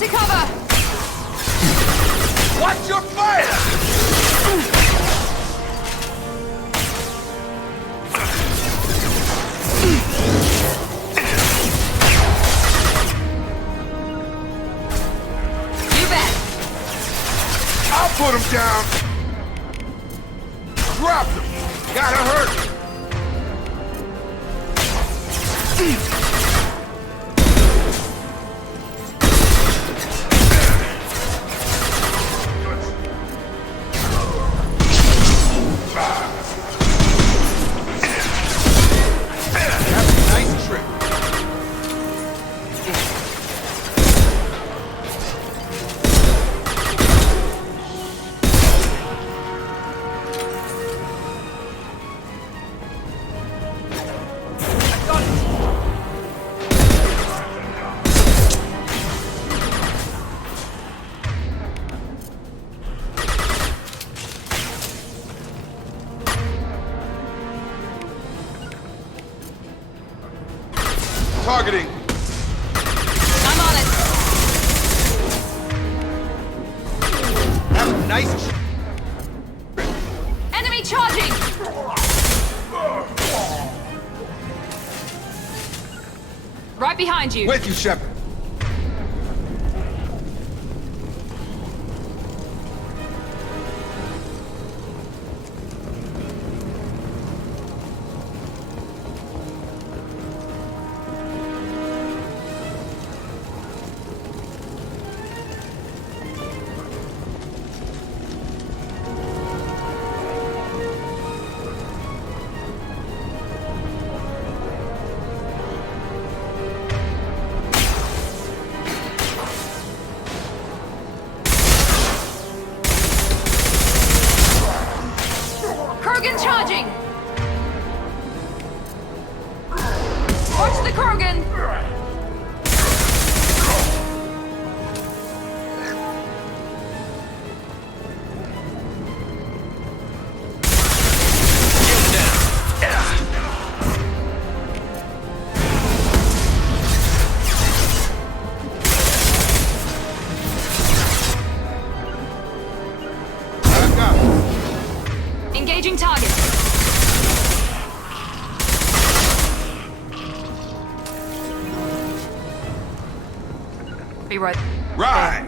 into cover! Watch your fire! I'll put him down. Drop him. Gotta hurt him. That's a nice trick. Targeting. I'm on it. That's a nice. Enemy charging! Right behind you. With you, Shepard. Krogan charging! Watch the Krogan! Engaging target. Be right. Right.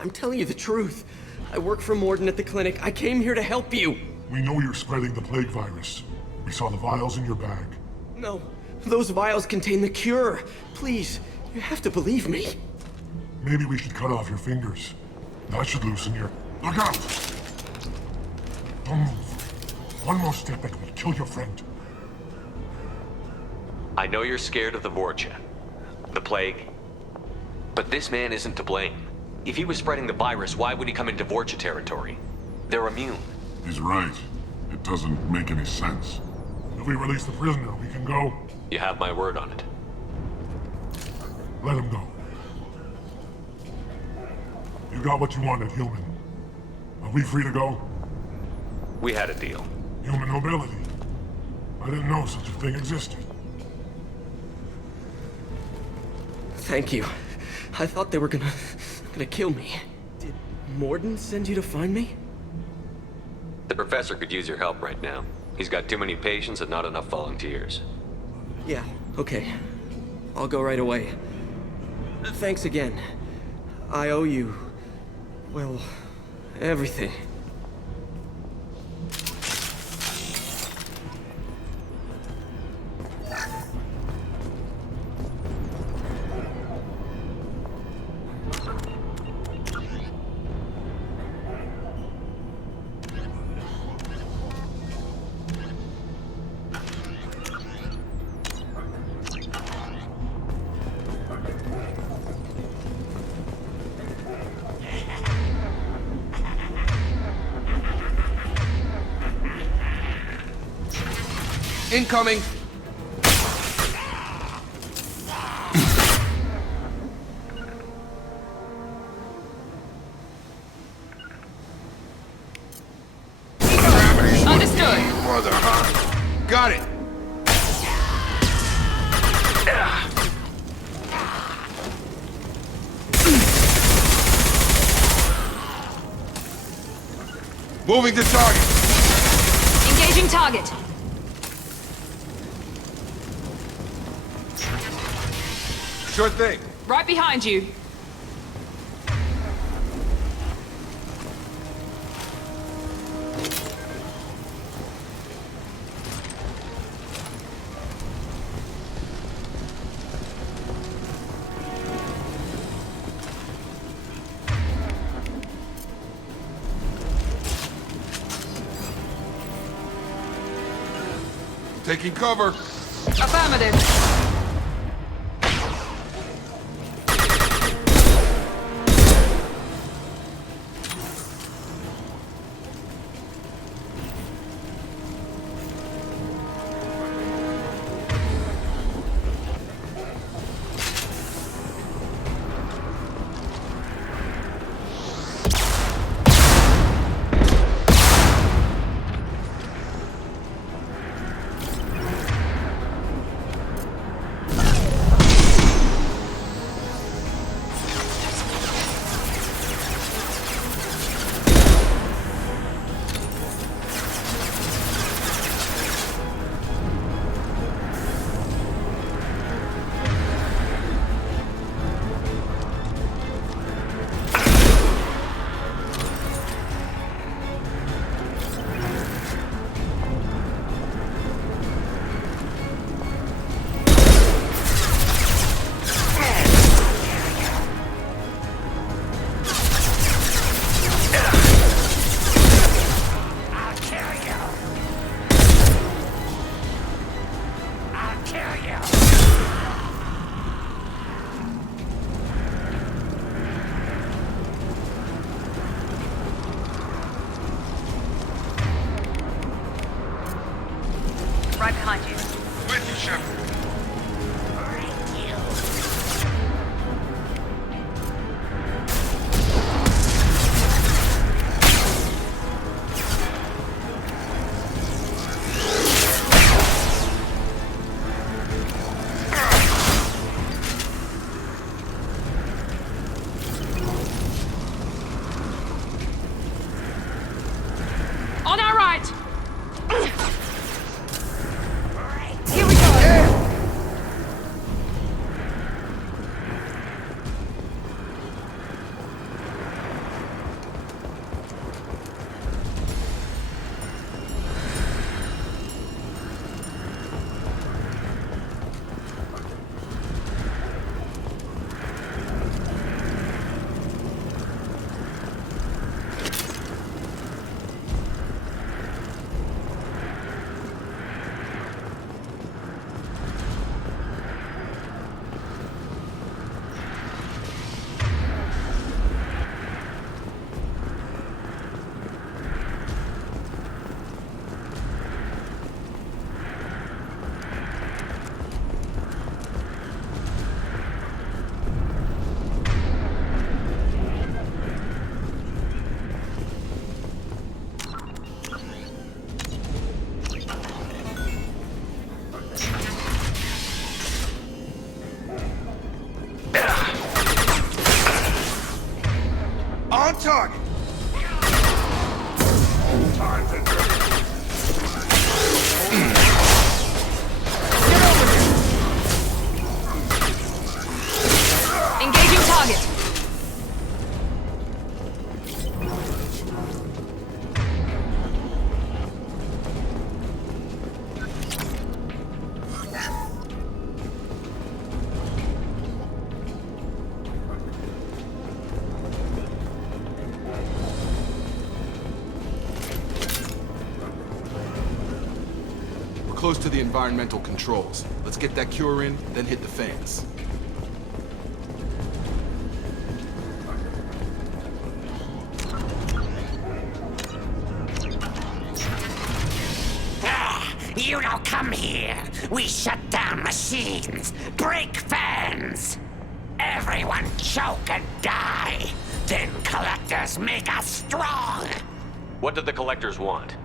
I'm telling you the truth. I work for Morden at the clinic. I came here to help you. We know you're spreading the plague virus. We saw the vials in your bag. No, those vials contain the cure. Please, You have to believe me. Maybe we should cut off your fingers. That should loosen your... Look out! Don't move. One more step and we'll kill your friend. I know you're scared of the Vorcha, the plague, but this man isn't to blame. If he was spreading the virus, why would he come into Vorcha territory? They're immune. He's right. It doesn't make any sense. If we release the prisoner, we can go. You have my word on it. Let him go. You got what you wanted, human. Are we free to go? We had a deal. Human mobility. I didn't know such a thing existed. Thank you. I thought they were gonna kill me. Did Morden send you to find me? The professor could use your help right now. He's got too many patients and not enough volunteers. Yeah, okay. I'll go right away. Thanks again. I owe you... well, everything. Incoming! Understood. Mother, huh? Got it! Moving to target! Engaging target. Sure thing. Right behind you. Taking cover. Affirmative. Right behind you. With you, Shepard. On our right. Here we go. close to the environmental controls. Let's get that cure in, then hit the fans. You don't come here. We shut down machines, break fans. Everyone choke and die. Then collectors make us strong. What do the collectors want?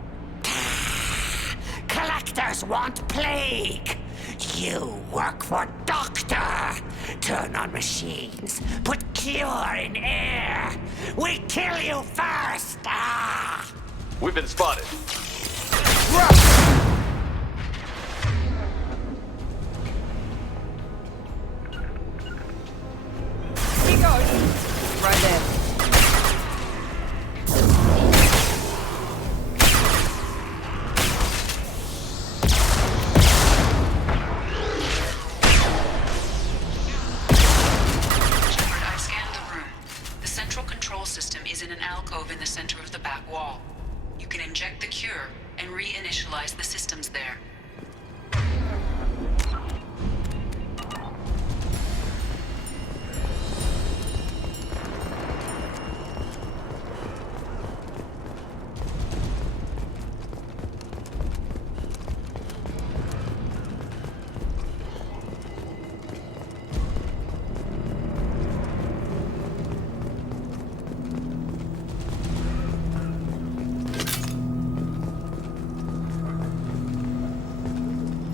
Collectors want plague. You work for Doctor. Turn on machines. Put cure in air. We kill you first. Ah! We've been spotted. Keep going. Right there. I scanned the room. The central control system is in an alcove in the center of the back wall. You can inject the cure and reinitialize the systems there.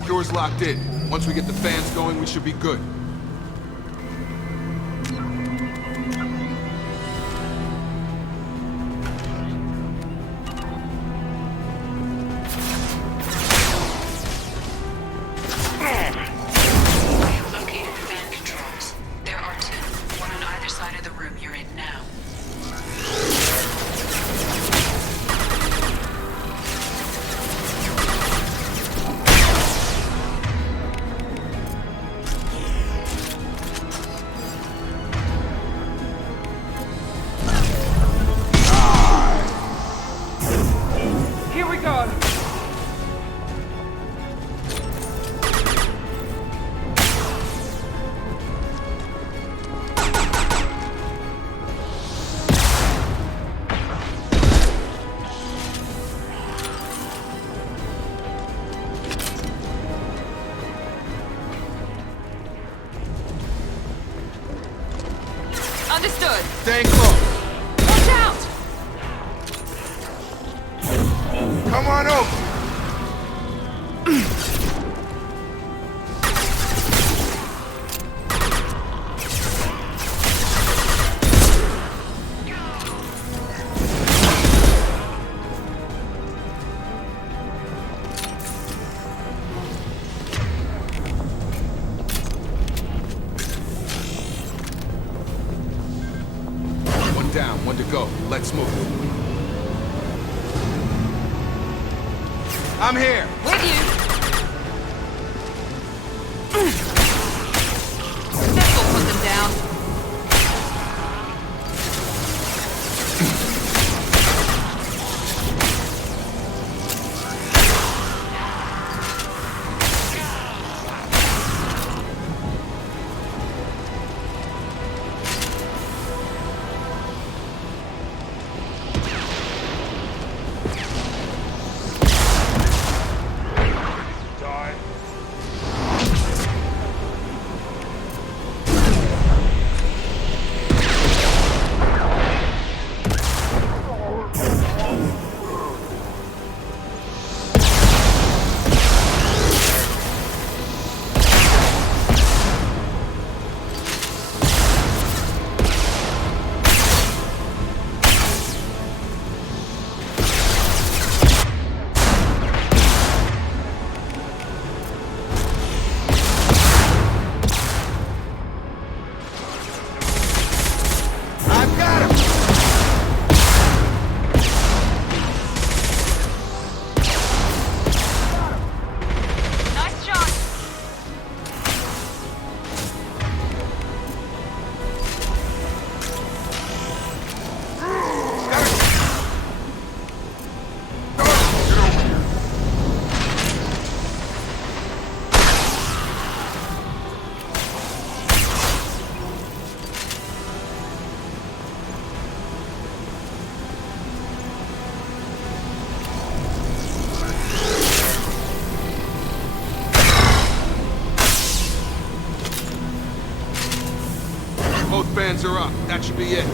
Cure's locked in. Once we get the fans going, we should be good. I have located the fan controls. There are two, one on either side of the room you're in now. Here we go. Understood. Staying close. Watch out! Come on over. One down, one to go. Let's move. I'm here. With you. This will put them down. scans are up. That should be it.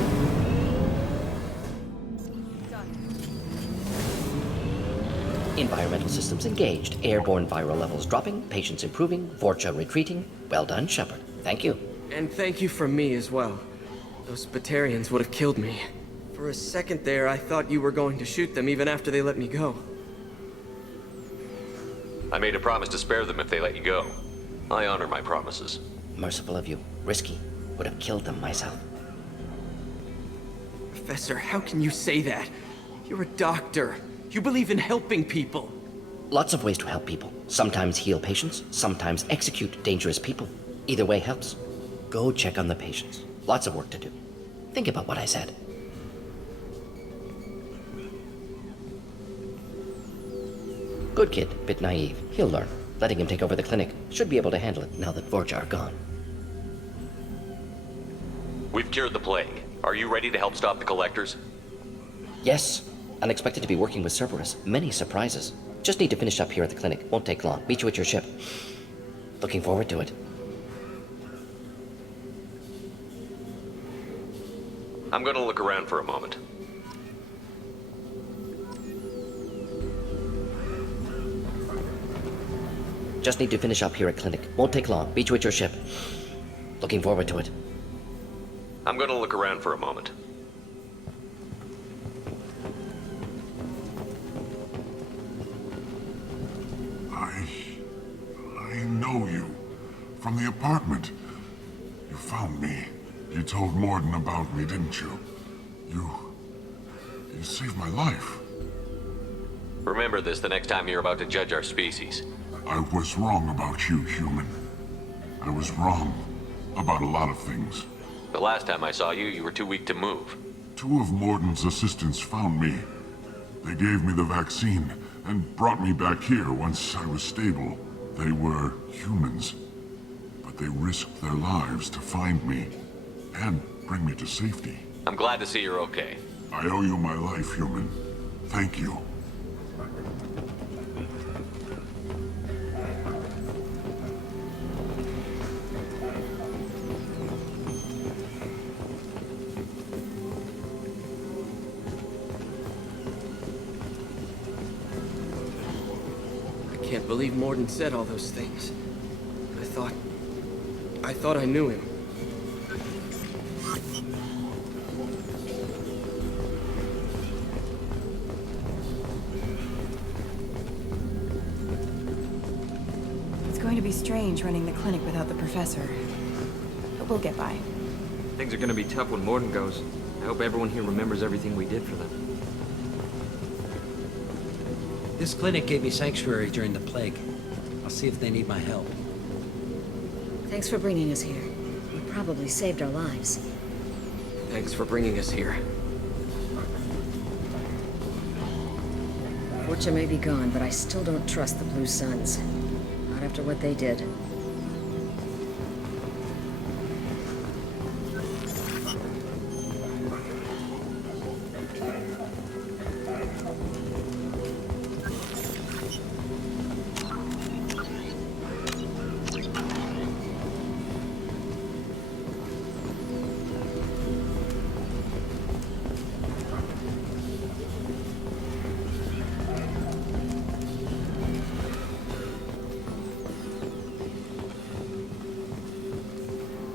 Environmental systems engaged. Airborne viral levels dropping. Patients improving. Vorcha retreating. Well done, Shepard. Thank you. And thank you from me as well. Those Batarians would have killed me. For a second there, I thought you were going to shoot them even after they let me go. I made a promise to spare them if they let you go. I honor my promises. Merciful of you. Risky. Would have killed them myself. Professor, how can you say that? You're a doctor. You believe in helping people. Lots of ways to help people. Sometimes heal patients, sometimes execute dangerous people. Either way helps. Go check on the patients. Lots of work to do. Think about what I said. Good kid, bit naive. He'll learn. Letting him take over the clinic. Should be able to handle it now that Vorcha are gone. We've cured the plague. Are you ready to help stop the collectors? Yes. Unexpected to be working with Cerberus. Many surprises. Just need to finish up here at the clinic. Won't take long. Meet you at your ship. Looking forward to it. I'm gonna look around for a moment. Just need to finish up here at clinic. Won't take long. Meet you at your ship. Looking forward to it. I'm gonna look around for a moment. I know you. From the apartment. You found me. You told Morden about me, didn't you? You saved my life. Remember this the next time you're about to judge our species. I was wrong about you, human. I was wrong about a lot of things. The last time I saw you, you were too weak to move. 2 of Morden's assistants found me. They gave me the vaccine and brought me back here once I was stable. They were humans, but they risked their lives to find me and bring me to safety. I'm glad to see you're okay. I owe you my life, human. Thank you. I can't believe Morden said all those things. I thought I knew him. It's going to be strange running the clinic without the professor. But we'll get by. Things are gonna be tough when Morden goes. I hope everyone here remembers everything we did for them. This clinic gave me sanctuary during the plague. I'll see if they need my help. Thanks for bringing us here. You probably saved our lives. Thanks for bringing us here. Vorcha may be gone, but I still don't trust the Blue Suns. Not after what they did.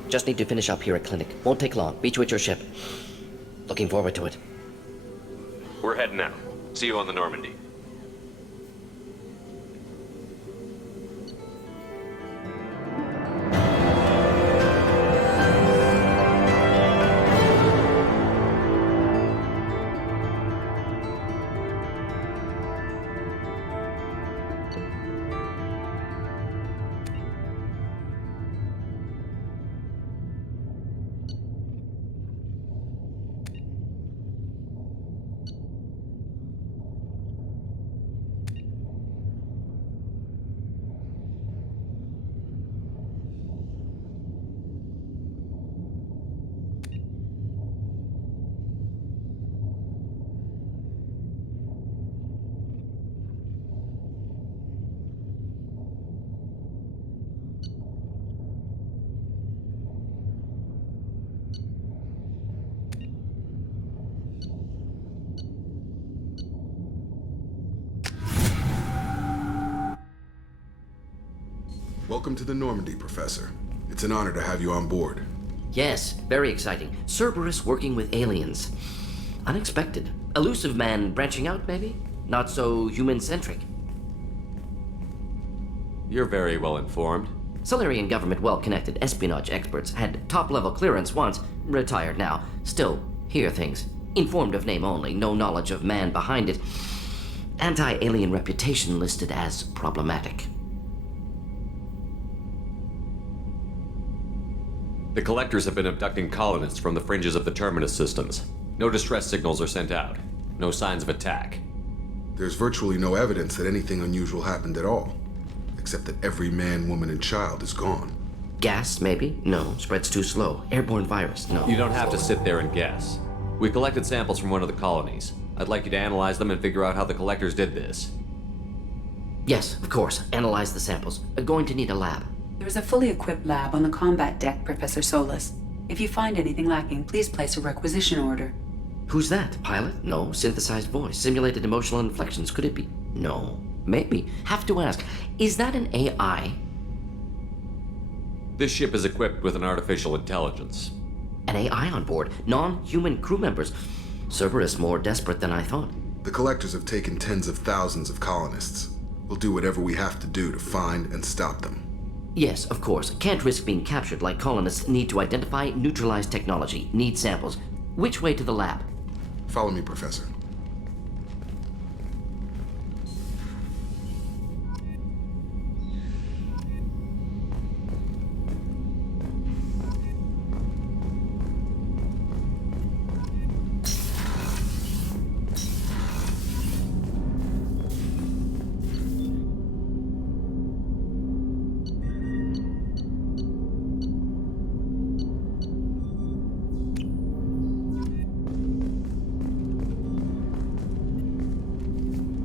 Just need to finish up here at clinic. Won't take long. Meet you at your ship. Looking forward to it. We're heading out. See you on the Normandy. Welcome to the Normandy, Professor. It's an honor to have you on board. Yes, very exciting. Cerberus working with aliens. Unexpected. Elusive man branching out, maybe? Not so human-centric. You're very well informed. Solarian government well-connected espionage experts had top-level clearance once, retired now. Still, hear things. Informed of name only, no knowledge of man behind it. Anti-alien reputation listed as problematic. The Collectors have been abducting colonists from the fringes of the Terminus systems. No distress signals are sent out. No signs of attack. There's virtually no evidence that anything unusual happened at all, except that every man, woman, and child is gone. Gas, maybe? No. Spreads too slow. Airborne virus? No. You don't have to sit there and guess. We collected samples from one of the colonies. I'd like you to analyze them and figure out how the Collectors did this. Yes, of course. Analyze the samples. Going to need a lab. There is a fully equipped lab on the combat deck, Professor Solis. If you find anything lacking, please place a requisition order. Who's that? Pilot? No. Synthesized voice. Simulated emotional inflections. Could it be? No. Maybe. Have to ask. Is that an AI? This ship is equipped with an artificial intelligence. An AI on board? Non-human crew members? Cerberus more desperate than I thought. The Collectors have taken tens of thousands of colonists. We'll do whatever we have to do to find and stop them. Yes, of course. Can't risk being captured like colonists. Need to identify, neutralize technology. Need samples. Which way to the lab? Follow me, Professor.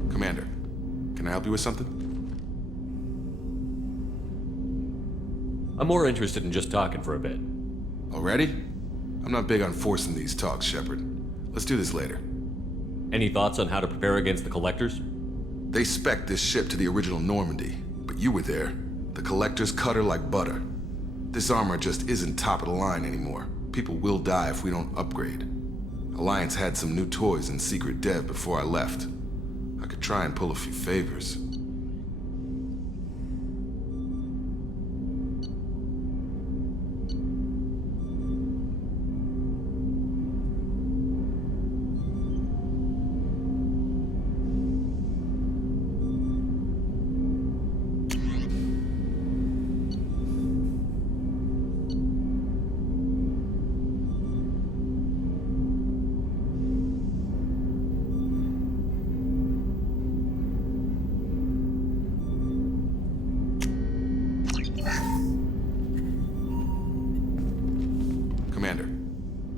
Commander, can I help you with something? I'm more interested in just talking for a bit. Already? I'm not big on forcing these talks, Shepard. Let's do this later. Any thoughts on how to prepare against the Collectors? They spec'd this ship to the original Normandy, but you were there. The Collectors cut her like butter. This armor just isn't top of the line anymore. People will die if we don't upgrade. Alliance had some new toys in secret dev before I left. I could try and pull a few favors. Commander,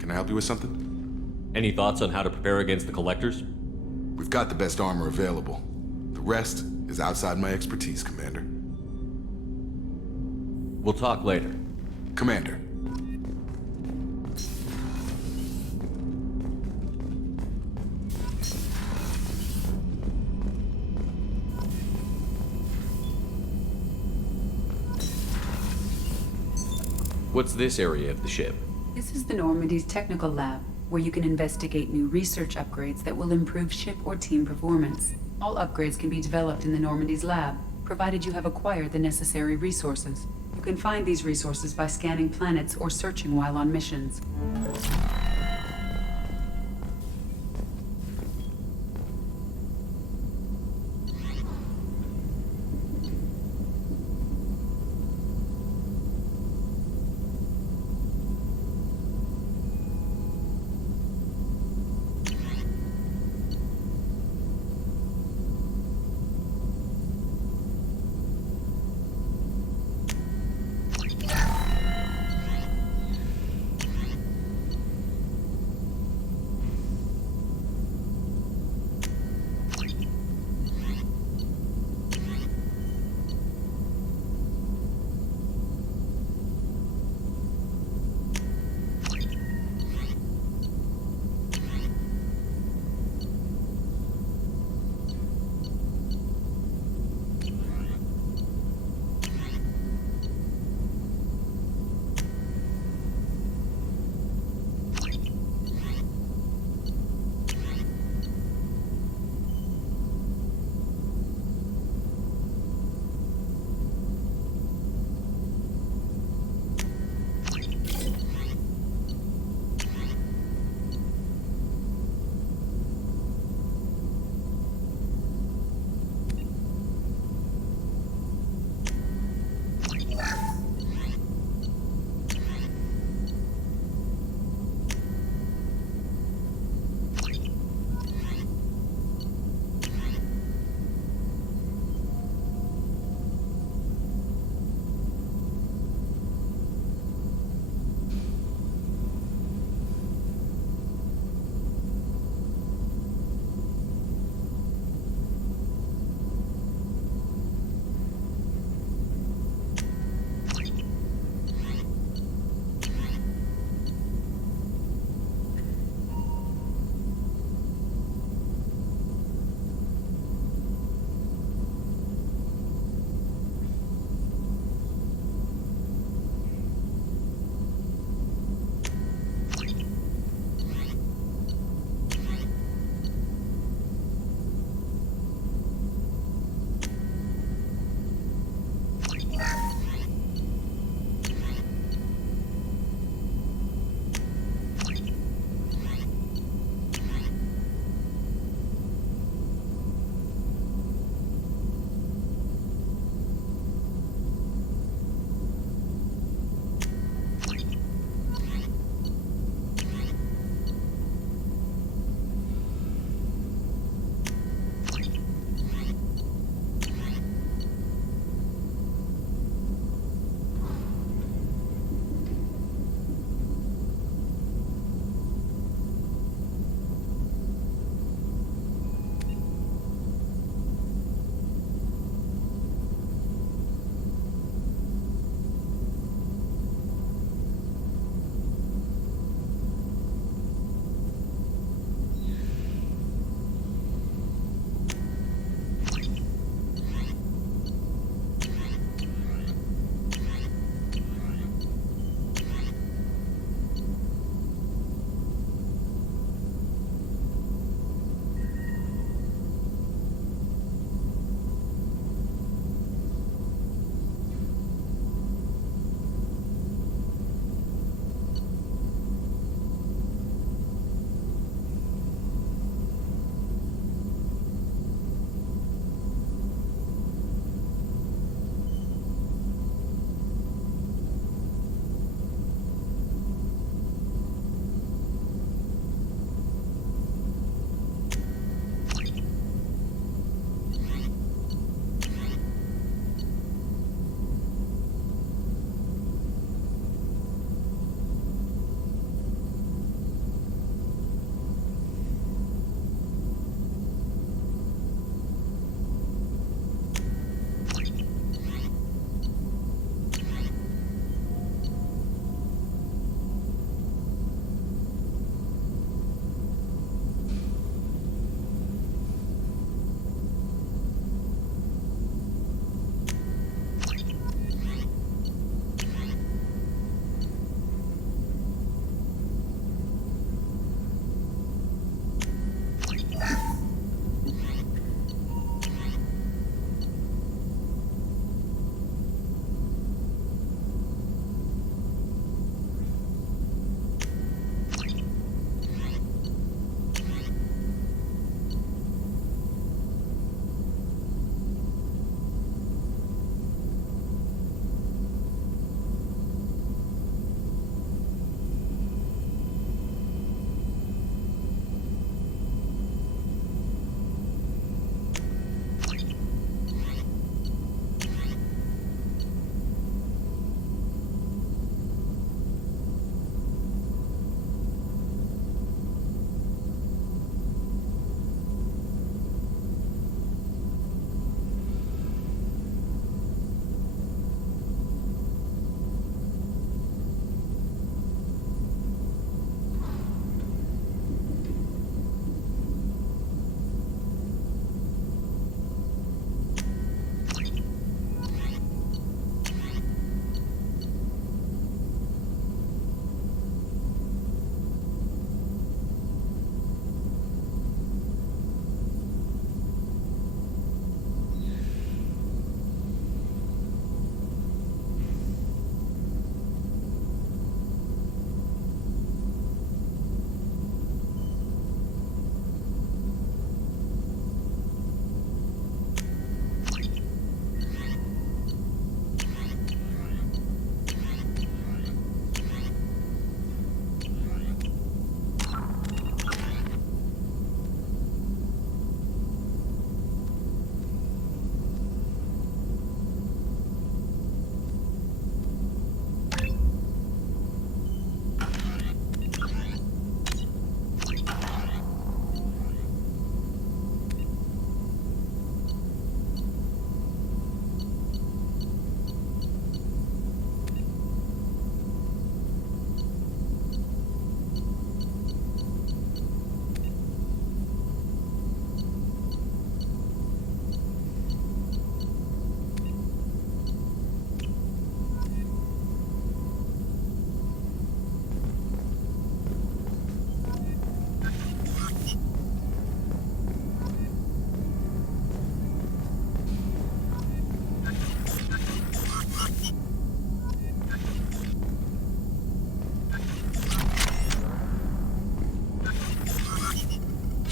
can I help you with something? Any thoughts on how to prepare against the Collectors? We've got the best armor available. The rest is outside my expertise, Commander. We'll talk later. Commander. What's this area of the ship? This is the Normandy's technical lab, where you can investigate new research upgrades that will improve ship or team performance. All upgrades can be developed in the Normandy's lab, provided you have acquired the necessary resources. You can find these resources by scanning planets or searching while on missions.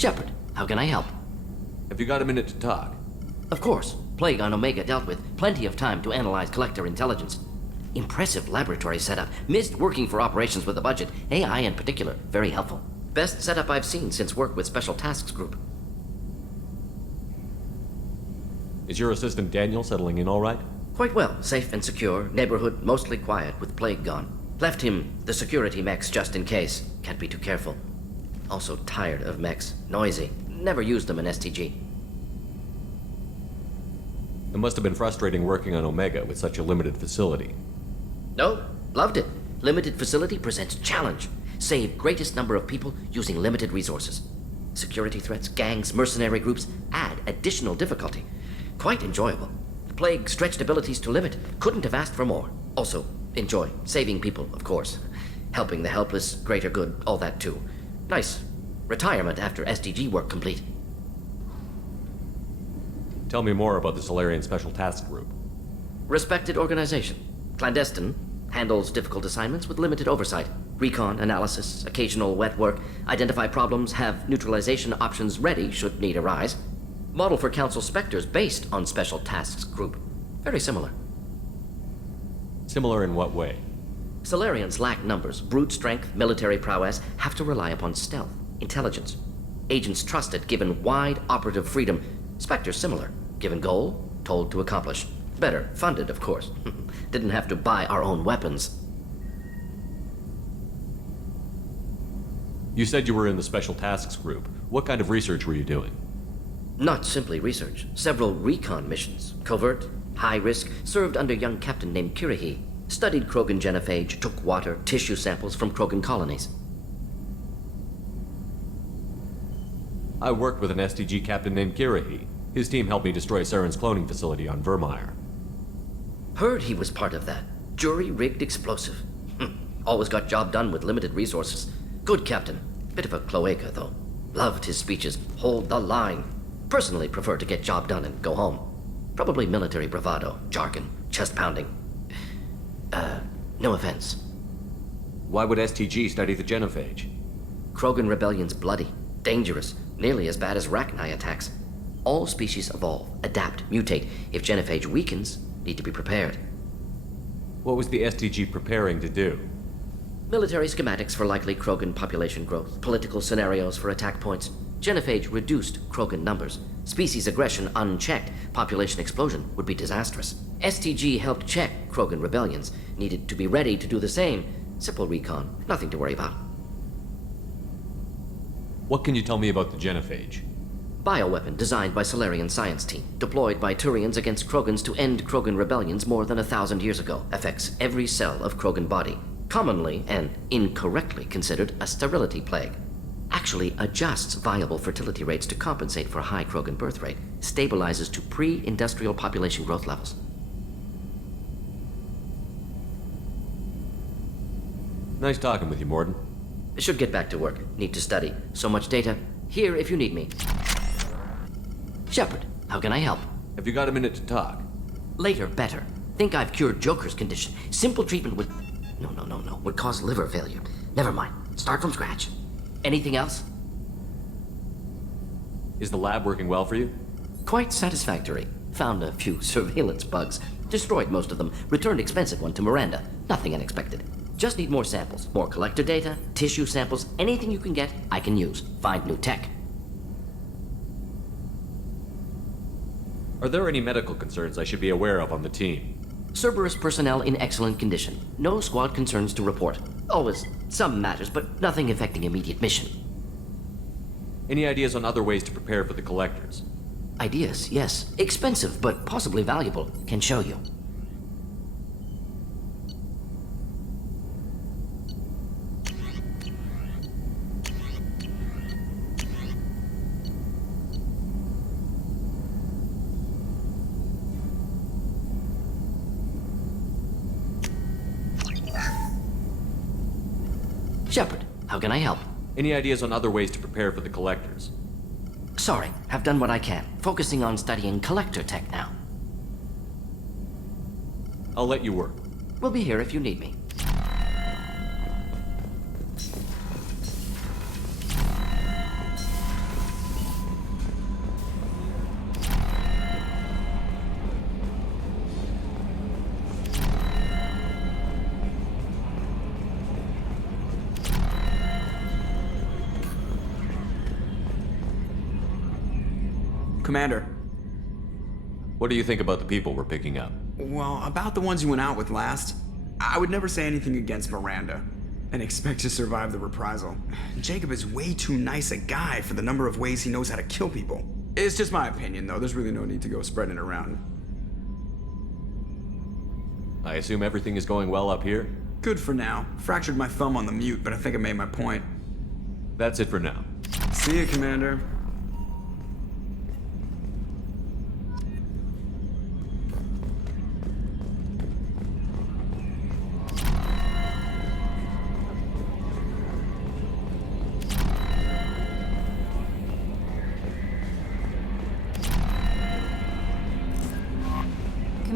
Shepard, how can I help? Have you got a minute to talk? Of course. Plague on Omega dealt with. Plenty of time to analyze collector intelligence. Impressive laboratory setup. Missed working for operations with a budget. AI in particular, very helpful. Best setup I've seen since work with Special Tasks Group. Is your assistant Daniel settling in all right? Quite well. Safe and secure. Neighborhood mostly quiet with Plague gone. Left him the security mechs just in case. Can't be too careful. Also tired of mechs. Noisy. Never used them in STG. It must have been frustrating working on Omega with such a limited facility. No, loved it. Limited facility presents challenge. Save greatest number of people using limited resources. Security threats, gangs, mercenary groups add additional difficulty. Quite enjoyable. The Plague stretched abilities to limit. Couldn't have asked for more. Also, enjoy. Saving people, of course. Helping the helpless, greater good, all that too. Nice. Retirement after SDG work complete. Tell me more about the Solarian Special Task Group. Respected organization. Clandestine. Handles difficult assignments with limited oversight. Recon, analysis, occasional wet work. Identify problems, have neutralization options ready should need arise. Model for Council Spectres based on Special Tasks Group. Very similar. Similar in what way? Solarians lack numbers, brute strength, military prowess, have to rely upon stealth, intelligence. Agents trusted, given wide operative freedom. Spectres similar, given goal, told to accomplish. Better, funded, of course. Didn't have to buy our own weapons. You said you were in the Special Tasks Group. What kind of research were you doing? Not simply research. Several recon missions. Covert, high risk, served under a young captain named Kirihi. Studied Krogan genophage, took water, tissue samples from Krogan colonies. I worked with an STG captain named Kirihi. His team helped me destroy Saren's cloning facility on Vermeer. Heard he was part of that. Jury-rigged explosive. Always got job done with limited resources. Good captain. Bit of a cloaca, though. Loved his speeches. Hold the line. Personally prefer to get job done and go home. Probably military bravado, jargon, chest pounding. No offense. Why would STG study the genophage? Krogan rebellion's bloody, dangerous, nearly as bad as Rachni attacks. All species evolve, adapt, mutate. If genophage weakens, need to be prepared. What was the STG preparing to do? Military schematics for likely Krogan population growth, political scenarios for attack points. Genophage reduced Krogan numbers. Species aggression unchecked, population explosion would be disastrous. STG helped check Krogan rebellions, needed to be ready to do the same. Simple recon, nothing to worry about. What can you tell me about the genophage? Bioweapon designed by Solarian science team, deployed by Turians against Krogans to end Krogan rebellions more than 1,000 years ago. Affects every cell of Krogan body. Commonly and incorrectly considered a sterility plague. Actually adjusts viable fertility rates to compensate for high Krogan birth rate. Stabilizes to pre-industrial population growth levels. Nice talking with you, Morden. Should get back to work. Need to study. So much data. Here if you need me. Shepard, how can I help? Have you got a minute to talk? Later, better. Think I've cured Joker's condition. Simple treatment would... No. Would cause liver failure. Never mind. Start from scratch. Anything else? Is the lab working well for you? Quite satisfactory. Found a few surveillance bugs. Destroyed most of them. Returned expensive one to Miranda. Nothing unexpected. Just need more samples. More collector data, tissue samples, anything you can get, I can use. Find new tech. Are there any medical concerns I should be aware of on the team? Cerberus personnel in excellent condition. No squad concerns to report. Always some matters, but nothing affecting immediate mission. Any ideas on other ways to prepare for the collectors? Ideas, yes. Expensive, but possibly valuable. Can show you. Shepard, how can I help? Any ideas on other ways to prepare for the collectors? Sorry, have done what I can. Focusing on studying collector tech now. I'll let you work. We'll be here if you need me. Commander. What do you think about the people we're picking up? Well, about the ones you went out with last, I would never say anything against Miranda and expect to survive the reprisal. Jacob is way too nice a guy for the number of ways he knows how to kill people. It's just my opinion, though. There's really no need to go spreading it around. I assume everything is going well up here? Good for now. Fractured my thumb on the mute, but I think I made my point. That's it for now. See you, Commander.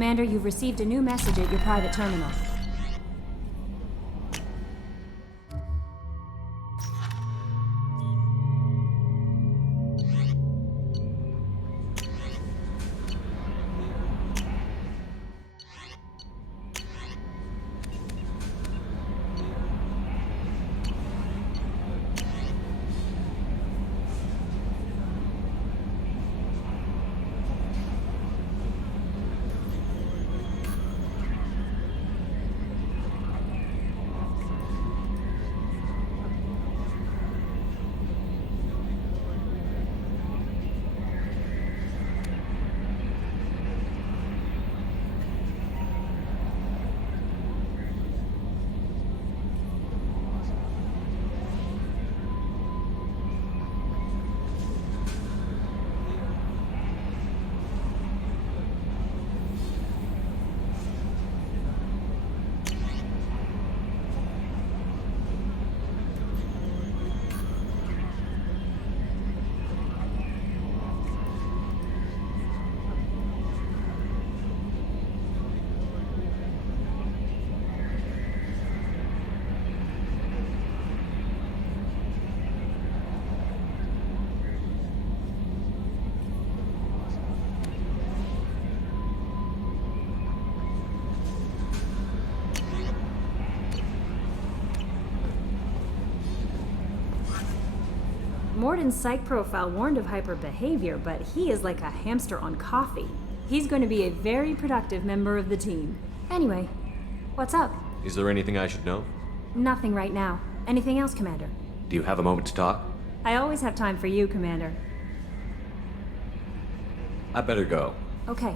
Commander, you've received a new message at your private terminal. Morden's psych profile warned of hyper behavior, but he is like a hamster on coffee. He's going to be a very productive member of the team. Anyway, what's up? Is there anything I should know? Nothing right now. Anything else, Commander? Do you have a moment to talk? I always have time for you, Commander. I better go. Okay.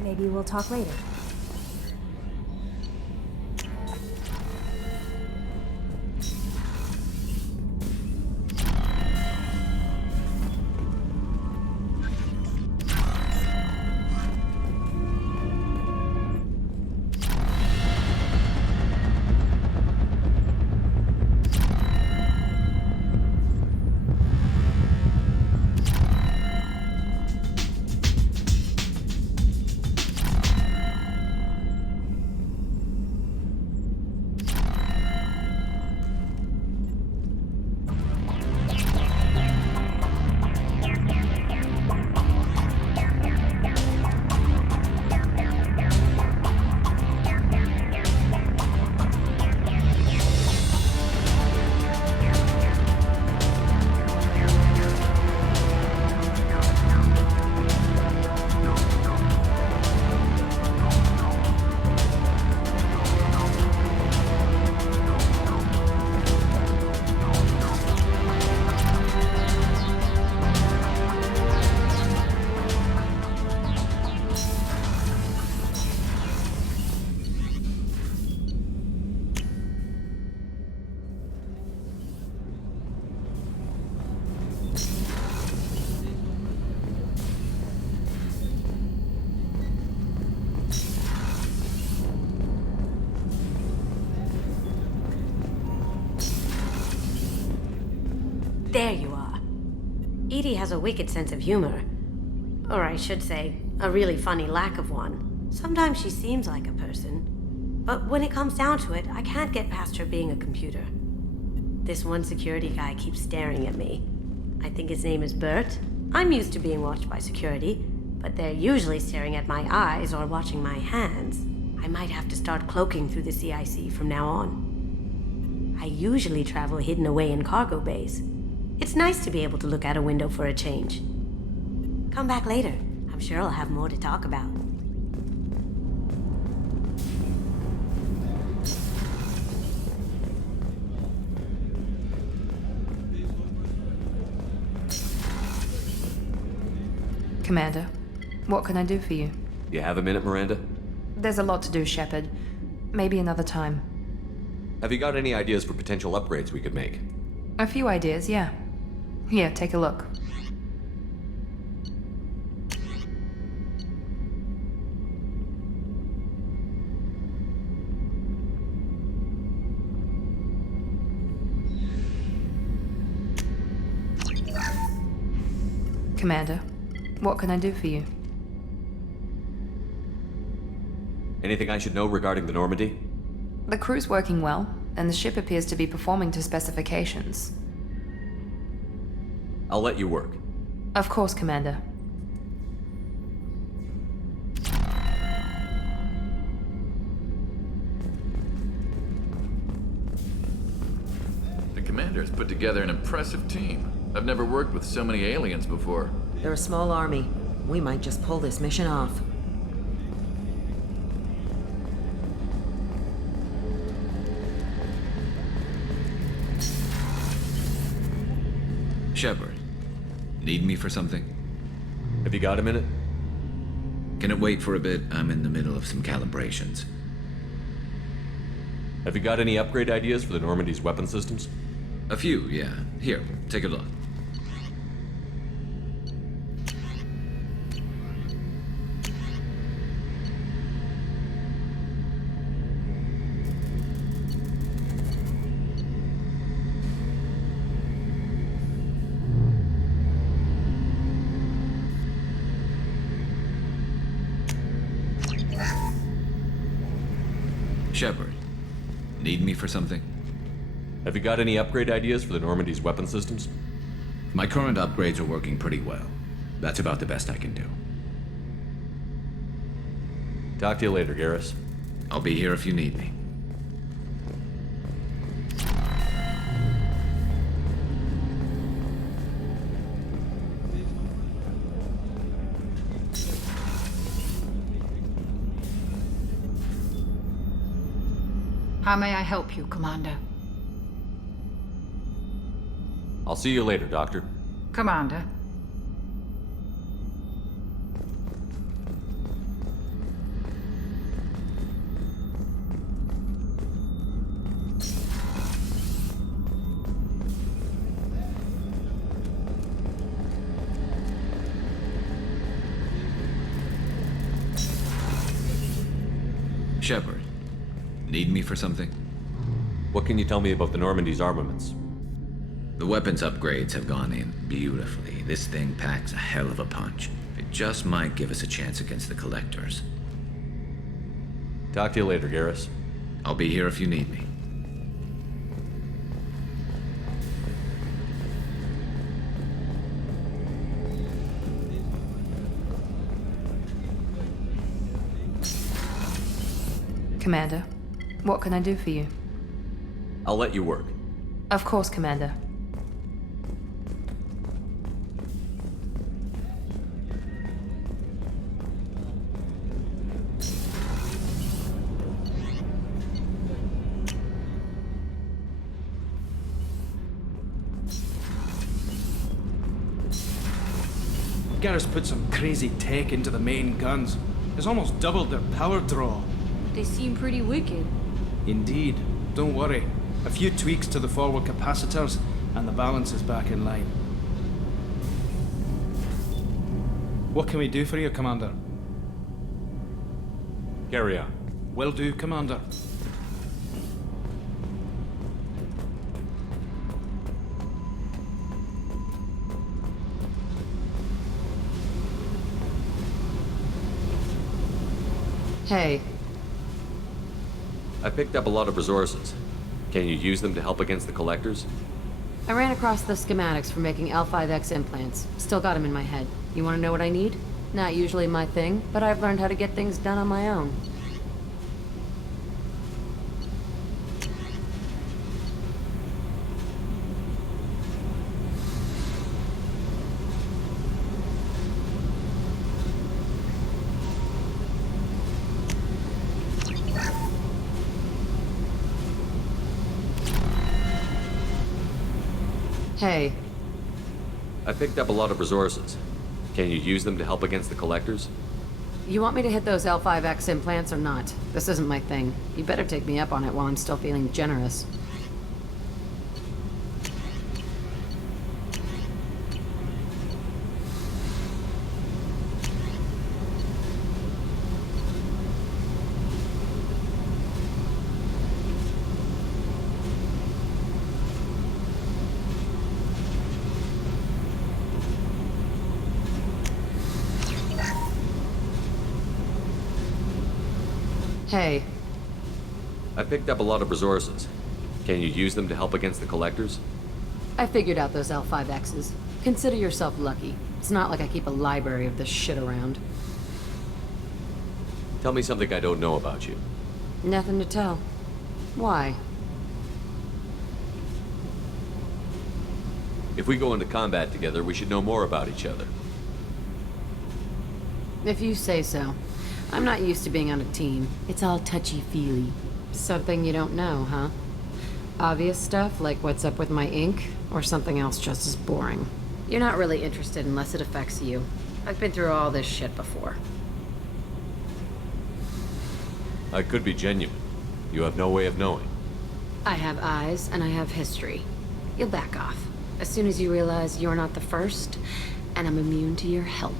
Maybe we'll talk later. There you are. Edie has a wicked sense of humor. Or I should say, a really funny lack of one. Sometimes she seems like a person. But when it comes down to it, I can't get past her being a computer. This one security guy keeps staring at me. I think his name is Bert. I'm used to being watched by security, but they're usually staring at my eyes or watching my hands. I might have to start cloaking through the CIC from now on. I usually travel hidden away in cargo bays. It's nice to be able to look out a window for a change. Come back later. I'm sure I'll have more to talk about. Commander, what can I do for you? You have a minute, Miranda? There's a lot to do, Shepard. Maybe another time. Have you got any ideas for potential upgrades we could make? A few ideas, yeah. Here, take a look. Commander, what can I do for you? Anything I should know regarding the Normandy? The crew's working well, and the ship appears to be performing to specifications. I'll let you work. Of course, Commander. The commander's put together an impressive team. I've never worked with so many aliens before. They're a small army. We might just pull this mission off. Shepard, need me for something? Have you got a minute? Can it wait for a bit? I'm in the middle of some calibrations. Have you got any upgrade ideas for the Normandy's weapon systems? A few, yeah. Here, take a look. Shepard, need me for something? Have you got any upgrade ideas for the Normandy's weapon systems? My current upgrades are working pretty well. That's about the best I can do. Talk to you later, Garrus. I'll be here if you need me. How may I help you, Commander? I'll see you later, Doctor. Commander. Shepard, need me for something? What can you tell me about the Normandy's armaments? The weapons upgrades have gone in beautifully. This thing packs a hell of a punch. It just might give us a chance against the Collectors. Talk to you later, Garrus. I'll be here if you need me. Commander, what can I do for you? I'll let you work. Of course, Commander. Garrus put some crazy tech into the main guns. It's almost doubled their power draw. They seem pretty wicked. Indeed. Don't worry. A few tweaks to the forward capacitors, and the balance is back in line. What can we do for you, Commander? Carry on. Will do, Commander. Hey. I picked up a lot of resources. Can you use them to help against the Collectors? I ran across the schematics for making L5X implants. Still got them in my head. You want to know what I need? Not usually my thing, but I've learned how to get things done on my own. Hey, I picked up a lot of resources. Can you use them to help against the Collectors? you want me to hit those L5X implants or not? This isn't my thing. You better take me up on it while I'm still feeling generous. Hey, I picked up a lot of resources. Can you use them to help against the Collectors? I figured out those L5Xs. Consider yourself lucky. It's not like I keep a library of this shit around. Tell me something I don't know about you. Nothing to tell. Why? If we go into combat together, we should know more about each other. If you say so. I'm not used to being on a team. It's all touchy-feely. Something you don't know, huh? Obvious stuff, like what's up with my ink, or something else just as boring? You're not really interested unless it affects you. I've been through all this shit before. I could be genuine. You have no way of knowing. I have eyes, and I have history. You'll back off. As soon as you realize you're not the first, and I'm immune to your help.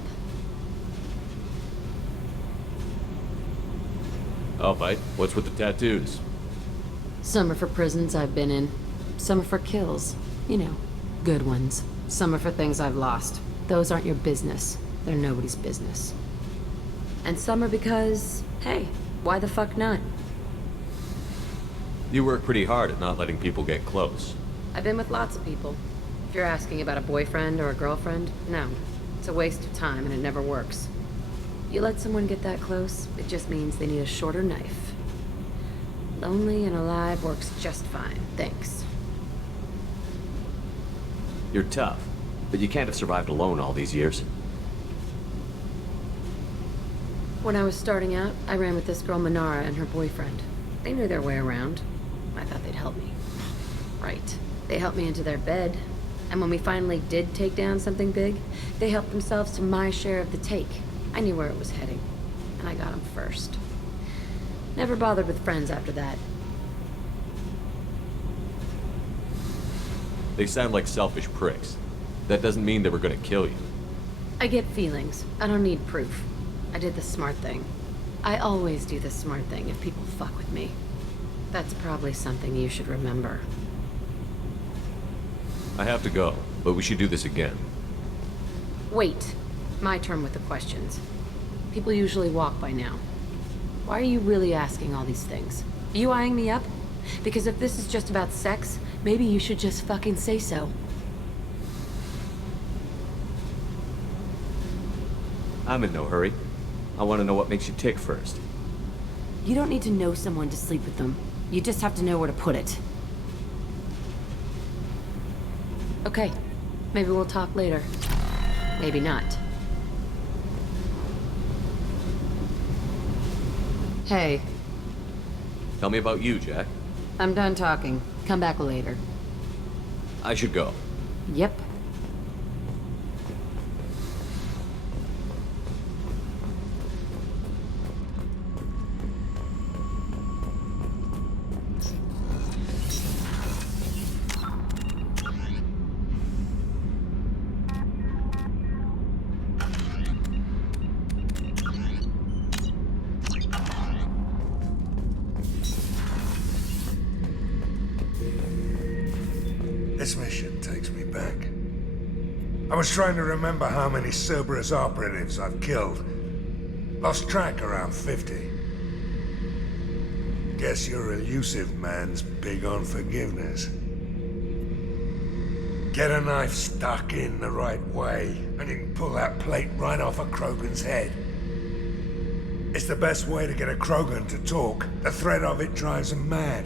I'll fight. What's with the tattoos? Some are for prisons I've been in. Some are for kills. You know, good ones. Some are for things I've lost. Those aren't your business. They're nobody's business. And some are because, hey, why the fuck not? You work pretty hard at not letting people get close. I've been with lots of people. If you're asking about a boyfriend or a girlfriend, no. It's a waste of time and it never works. You let someone get that close, it just means they need a shorter knife. Lonely and alive works just fine, thanks. You're tough, but you can't have survived alone all these years. When I was starting out, I ran with this girl Manara and her boyfriend. They knew their way around. I thought they'd help me. Right. They helped me into their bed. And when we finally did take down something big, they helped themselves to my share of the take. I knew where it was heading, and I got him first. Never bothered with friends after that. They sound like selfish pricks. That doesn't mean they were gonna kill you. I get feelings. I don't need proof. I did the smart thing. I always do the smart thing if people fuck with me. That's probably something you should remember. I have to go, but we should do this again. Wait. My turn with the questions. People usually walk by now. Why are you really asking all these things? Are you eyeing me up? Because if this is just about sex, maybe you should just fucking say so. I'm in no hurry. I want to know what makes you tick first. You don't need to know someone to sleep with them. You just have to know where to put it. Okay. Maybe we'll talk later. Maybe not. Hey. Tell me about you, Jack. I'm done talking. Come back later. I should go. Yep. This mission takes me back. I was trying to remember how many Cerberus operatives I've killed. Lost track around 50. Guess your elusive man's big on forgiveness. Get a knife stuck in the right way, and you can pull that plate right off a Krogan's head. It's the best way to get a Krogan to talk. The threat of it drives him mad.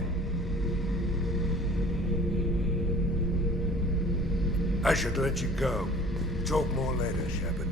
I should let you go. Talk more later, Shepard.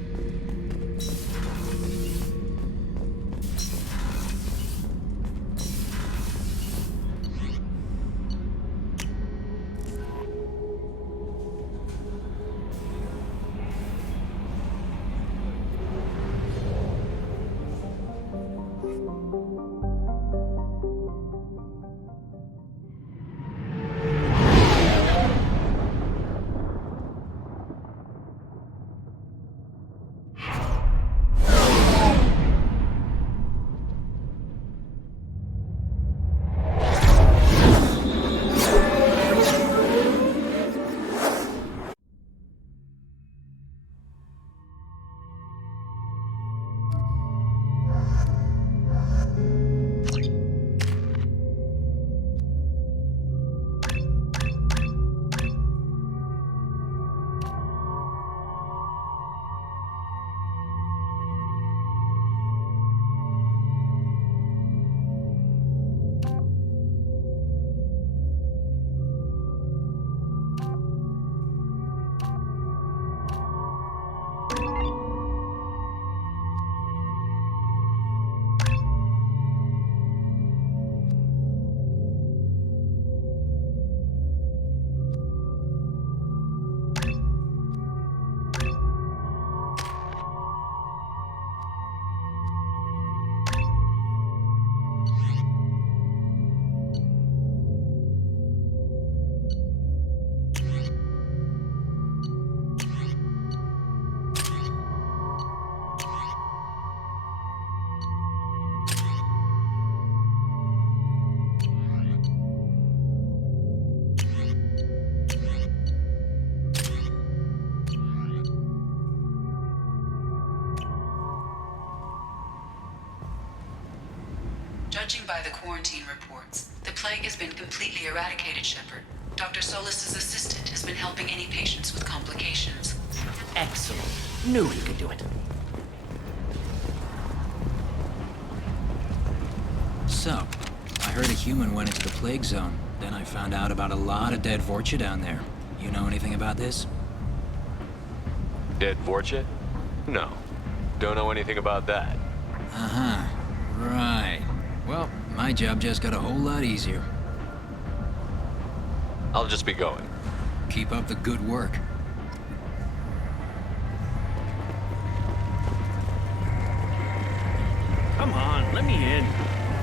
Judging by the quarantine reports, the plague has been completely eradicated, Shepard. Dr. Solis's assistant has been helping any patients with complications. Excellent. Knew he could do it. So, I heard a human went into the plague zone. Then I found out about a lot of dead Vorcha down there. You know anything about this? Dead Vorcha? No. Don't know anything about that. Uh-huh. Right. Well, my job just got a whole lot easier. I'll just be going. Keep up the good work. Come on, let me in.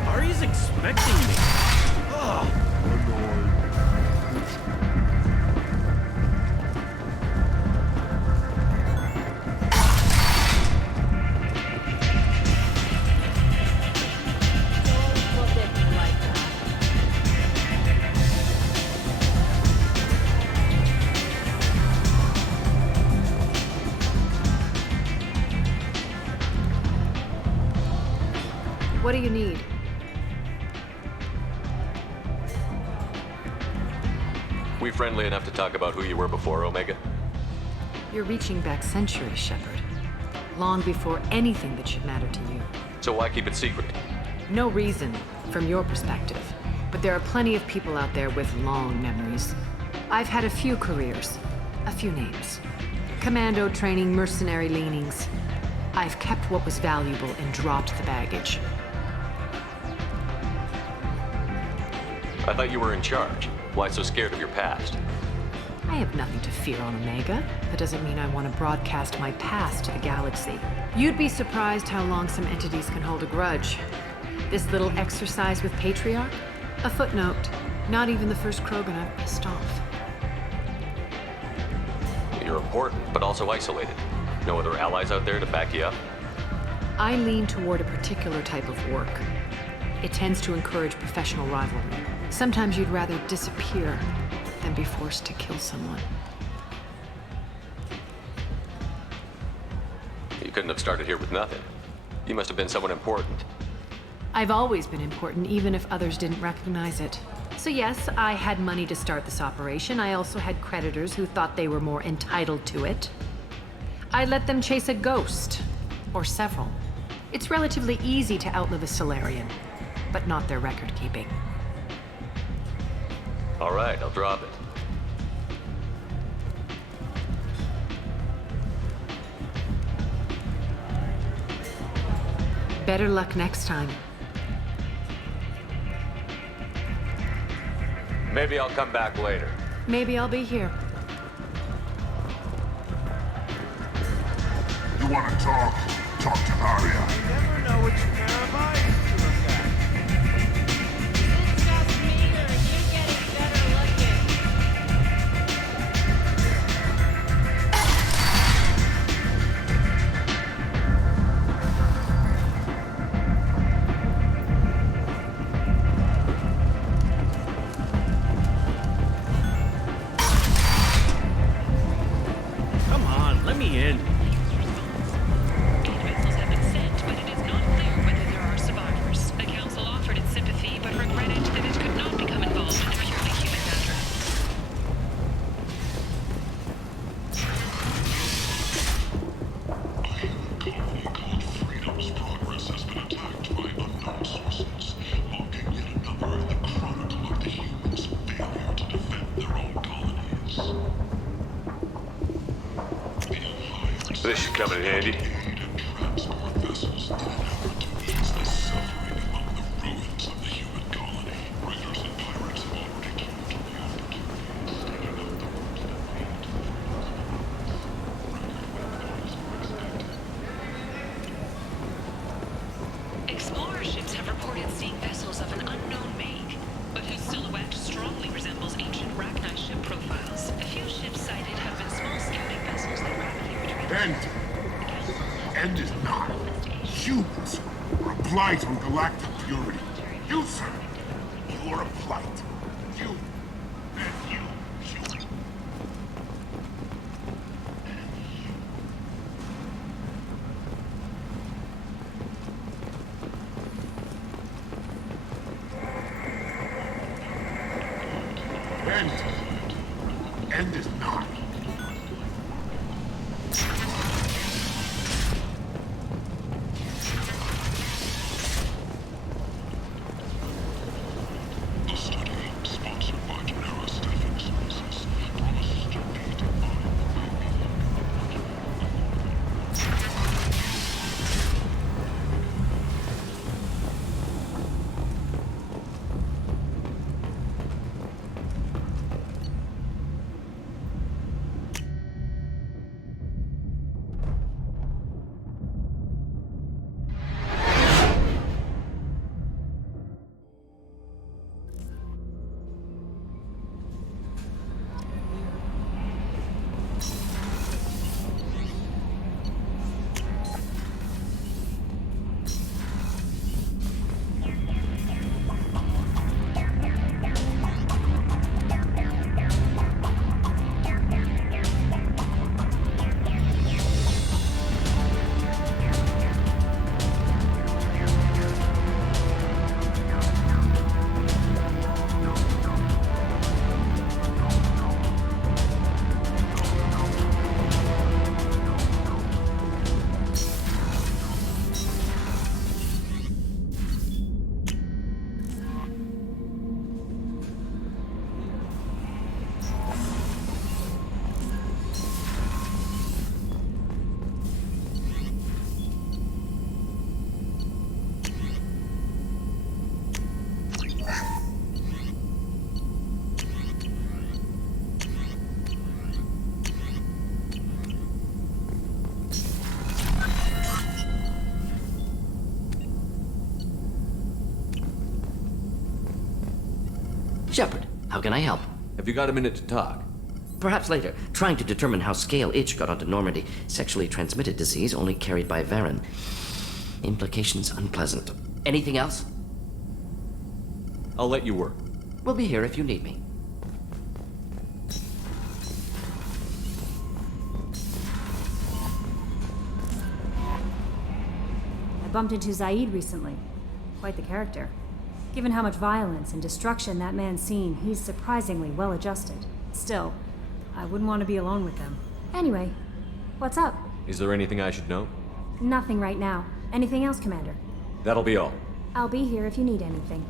Aria's expecting me. Ugh. What do you need? We friendly enough to talk about who you were before, Omega? You're reaching back centuries, Shepard. Long before anything that should matter to you. So why keep it secret? No reason, from your perspective. But there are plenty of people out there with long memories. I've had a few careers, a few names. Commando training, mercenary leanings. I've kept what was valuable and dropped the baggage. I thought you were in charge. Why so scared of your past? I have nothing to fear on Omega. That doesn't mean I want to broadcast my past to the galaxy. You'd be surprised how long some entities can hold a grudge. This little exercise with Patriarch? A footnote. Not even the first Krogan I've pissed off. You're important, but also isolated. No other allies out there to back you up? I lean toward a particular type of work. It tends to encourage professional rivalry. Sometimes you'd rather disappear than be forced to kill someone. You couldn't have started here with nothing. You must have been someone important. I've always been important, even if others didn't recognize it. So yes, I had money to start this operation. I also had creditors who thought they were more entitled to it. I let them chase a ghost, or several. It's relatively easy to outlive a Solarian, but not their record-keeping. All right, I'll drop it. Better luck next time. Maybe I'll come back later. Maybe I'll be here. You want to talk? Talk to Aria. I never know which pair of eyes to look at. It's just me, or are you getting better looking? Come on, let me in. Vessels have been sent, but it is not clear whether there are survivors. The Council offered its sympathy, but regretted that it could not become involved in a purely human matter. Freedom's progress has been attacked by unknown sources, marking yet another in the chronicle of the humans' failure to defend their own colonies. This should come in handy. Transport vessels in an effort to ease the suffering among the ruins of the human colony. Raiders and pirates have already killed the opportunities, taking out the roads that lead to the Explorer ships have reported seeing vessels of an unknown make, but whose silhouette strongly resembles ancient Rachni ship profiles. A few ships sighted have been small scouting vessels that rapidly retreat. End is not. Humans are a blight on galactic purity. You, sir, you are a blight. You and you, human. end. End is not. The study, sponsored by Genera Staffing Services, promises to redefine the way Shepard, how can I help? Have you got a minute to talk? Perhaps later. Trying to determine how Scale Itch got onto Normandy. Sexually transmitted disease only carried by Varen. Implications unpleasant. Anything else? I'll let you work. We'll be here if you need me. I bumped into Zaid recently. Quite the character. Given how much violence and destruction that man's seen, he's surprisingly well adjusted. Still, I wouldn't want to be alone with them. Anyway, what's up? Is there anything I should know? Nothing right now. Anything else, Commander? That'll be all. I'll be here if you need anything.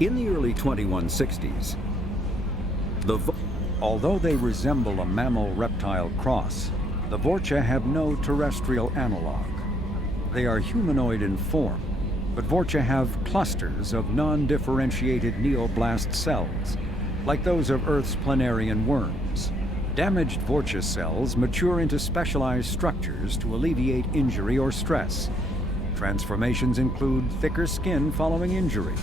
In the early 2160s, although they resemble a mammal-reptile cross, the Vorcha have no terrestrial analog. They are humanoid in form, but Vorcha have clusters of non-differentiated neoblast cells, like those of Earth's planarian worms. Damaged Vorcha cells mature into specialized structures to alleviate injury or stress. Transformations include thicker skin following injury,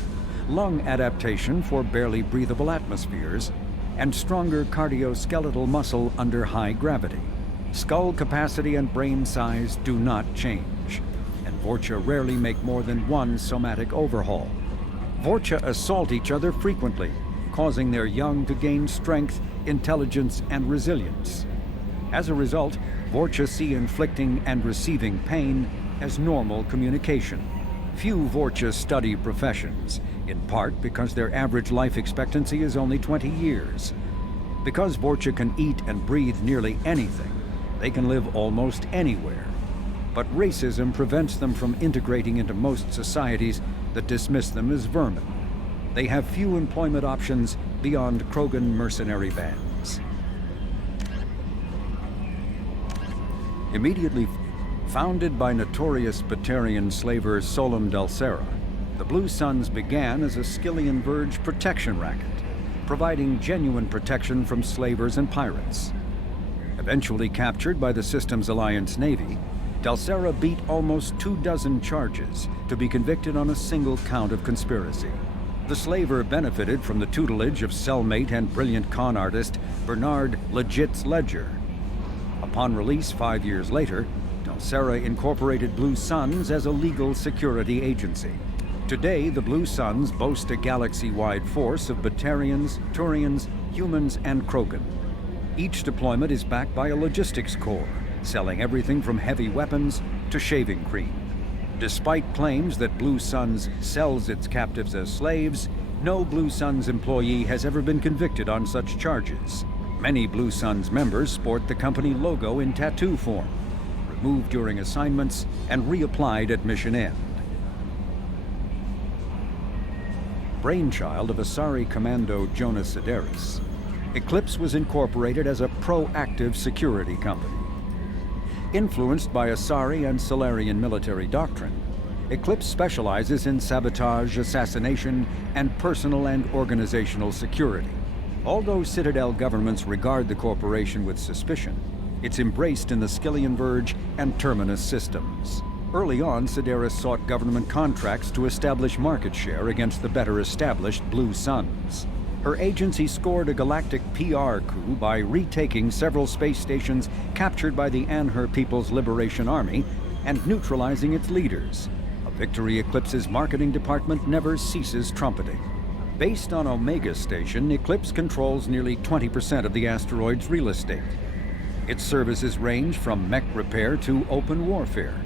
lung adaptation for barely breathable atmospheres, and stronger cardioskeletal muscle under high gravity. Skull capacity and brain size do not change, and Vorcha rarely make more than one somatic overhaul. Vorcha assault each other frequently, causing their young to gain strength, intelligence, and resilience. As a result, Vorcha see inflicting and receiving pain as normal communication. Few Vorcha study professions, in part because their average life expectancy is only 20 years. Because Vorcha can eat and breathe nearly anything, they can live almost anywhere. But racism prevents them from integrating into most societies that dismiss them as vermin. They have few employment options beyond Krogan mercenary bands. Immediately founded by notorious Batarian slaver Solum Delsera, the Blue Suns began as a Skillian Verge protection racket, providing genuine protection from slavers and pirates. Eventually captured by the Systems Alliance Navy, Delsera beat almost 24 charges to be convicted on a single count of conspiracy. The slaver benefited from the tutelage of cellmate and brilliant con artist Bernard Legit's Ledger. Upon release 5 years later, Sarah incorporated Blue Suns as a legal security agency. Today, the Blue Suns boast a galaxy-wide force of Batarians, Turians, humans, and Krogan. Each deployment is backed by a logistics corps, selling everything from heavy weapons to shaving cream. Despite claims that Blue Suns sells its captives as slaves, no Blue Suns employee has ever been convicted on such charges. Many Blue Suns members sport the company logo in tattoo form, removed during assignments and reapplied at mission end. Brainchild of Asari Commando Jonas Sideris, Eclipse was incorporated as a proactive security company. Influenced by Asari and Solarian military doctrine, Eclipse specializes in sabotage, assassination, and personal and organizational security. Although Citadel governments regard the corporation with suspicion, it's embraced in the Skillian Verge and Terminus systems. Early on, Sideris sought government contracts to establish market share against the better-established Blue Suns. Her agency scored a galactic PR coup by retaking several space stations captured by the Anhur People's Liberation Army and neutralizing its leaders, a victory Eclipse's marketing department never ceases trumpeting. Based on Omega Station, Eclipse controls nearly 20% of the asteroid's real estate. Its services range from mech repair to open warfare,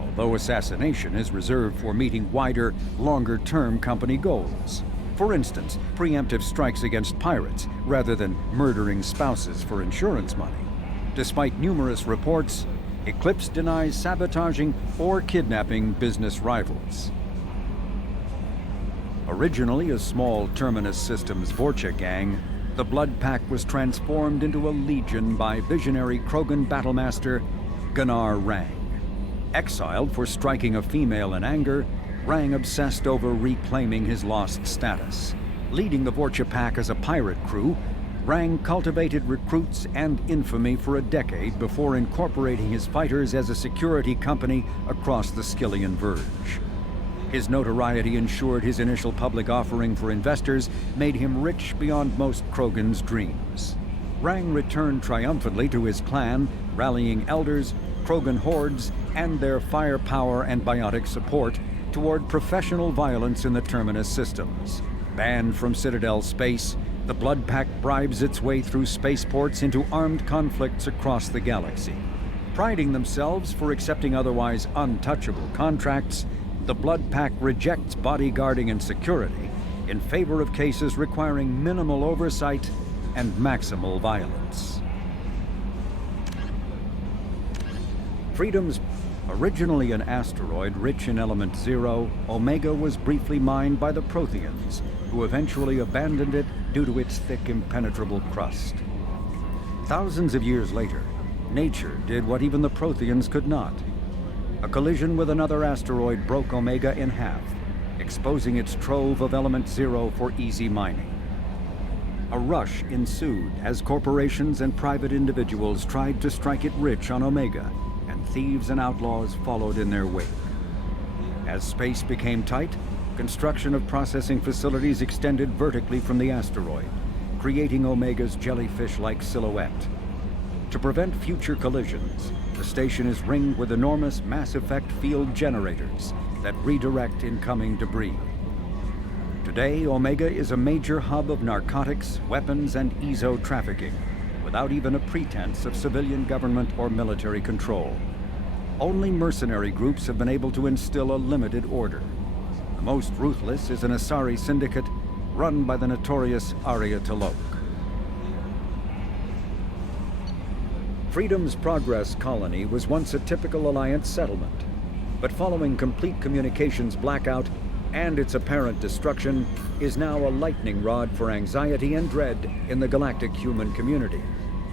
although assassination is reserved for meeting wider, longer-term company goals. For instance, preemptive strikes against pirates rather than murdering spouses for insurance money. Despite numerous reports, Eclipse denies sabotaging or kidnapping business rivals. Originally a small Terminus Systems Vorcha gang, the Blood Pack was transformed into a legion by visionary Krogan battlemaster Gunnar Rang. Exiled for striking a female in anger, Rang obsessed over reclaiming his lost status. Leading the Vorcha Pack as a pirate crew, Rang cultivated recruits and infamy for a decade before incorporating his fighters as a security company across the Skillian Verge. His notoriety ensured his initial public offering for investors made him rich beyond most Krogan's dreams. Rang returned triumphantly to his clan, rallying elders, Krogan hordes, and their firepower and biotic support toward professional violence in the Terminus systems. Banned from Citadel space, the Blood Pack bribes its way through spaceports into armed conflicts across the galaxy. Priding themselves for accepting otherwise untouchable contracts, the Blood Pack rejects bodyguarding and security in favor of cases requiring minimal oversight and maximal violence. Freedom's originally an asteroid rich in element 0, Omega was briefly mined by the Protheans, who eventually abandoned it due to its thick, impenetrable crust. Thousands of years later, nature did what even the Protheans could not. A collision with another asteroid broke Omega in half, exposing its trove of element 0 for easy mining. A rush ensued as corporations and private individuals tried to strike it rich on Omega, and thieves and outlaws followed in their wake. As space became tight, construction of processing facilities extended vertically from the asteroid, creating Omega's jellyfish-like silhouette. To prevent future collisions, the station is ringed with enormous mass-effect field generators that redirect incoming debris. Today, Omega is a major hub of narcotics, weapons, and EZO trafficking, without even a pretense of civilian government or military control. Only mercenary groups have been able to instill a limited order. The most ruthless is an Asari syndicate run by the notorious Aria. Freedom's Progress colony was once a typical Alliance settlement, but following complete communications blackout and its apparent destruction, is now a lightning rod for anxiety and dread in the galactic human community.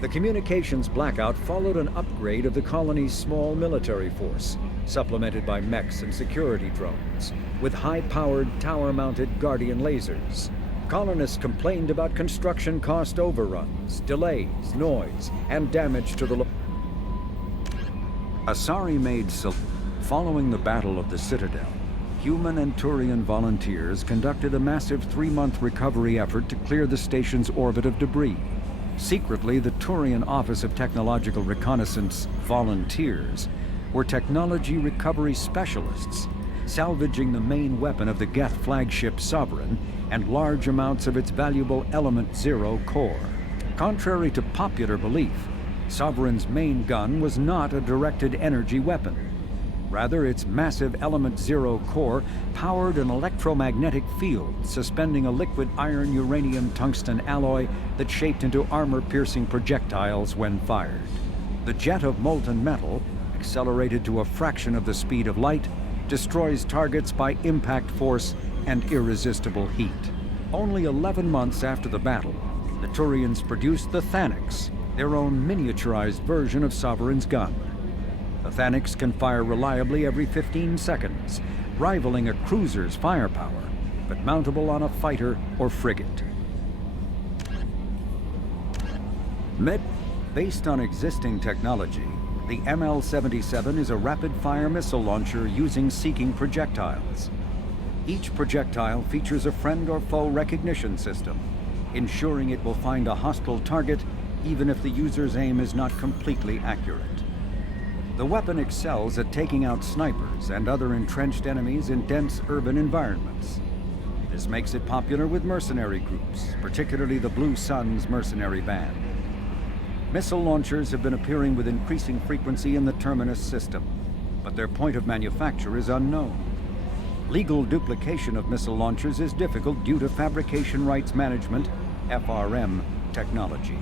The communications blackout followed an upgrade of the colony's small military force, supplemented by mechs and security drones, with high-powered, tower-mounted Guardian lasers. Colonists complained about construction cost overruns, delays, noise, and damage to the Asari made following the Battle of the Citadel, human and Turian volunteers conducted a massive 3-month recovery effort to clear the station's orbit of debris. Secretly, the Turian Office of Technological Reconnaissance volunteers were technology recovery specialists, salvaging the main weapon of the Geth flagship Sovereign and large amounts of its valuable Element Zero core. Contrary to popular belief, Sovereign's main gun was not a directed energy weapon. Rather, its massive Element Zero core powered an electromagnetic field suspending a liquid iron uranium tungsten alloy that shaped into armor-piercing projectiles when fired. The jet of molten metal, accelerated to a fraction of the speed of light, destroys targets by impact force and irresistible heat. Only 11 months after the battle, the Turians produced the Thanix, their own miniaturized version of Sovereign's gun. The Thanix can fire reliably every 15 seconds, rivaling a cruiser's firepower, but mountable on a fighter or frigate. Based on existing technology, the ML-77 is a rapid-fire missile launcher using seeking projectiles. Each projectile features a friend or foe recognition system, ensuring it will find a hostile target even if the user's aim is not completely accurate. The weapon excels at taking out snipers and other entrenched enemies in dense urban environments. This makes it popular with mercenary groups, particularly the Blue Sun's mercenary band. Missile launchers have been appearing with increasing frequency in the Terminus system, but their point of manufacture is unknown. Legal duplication of missile launchers is difficult due to Fabrication Rights Management, FRM, technology.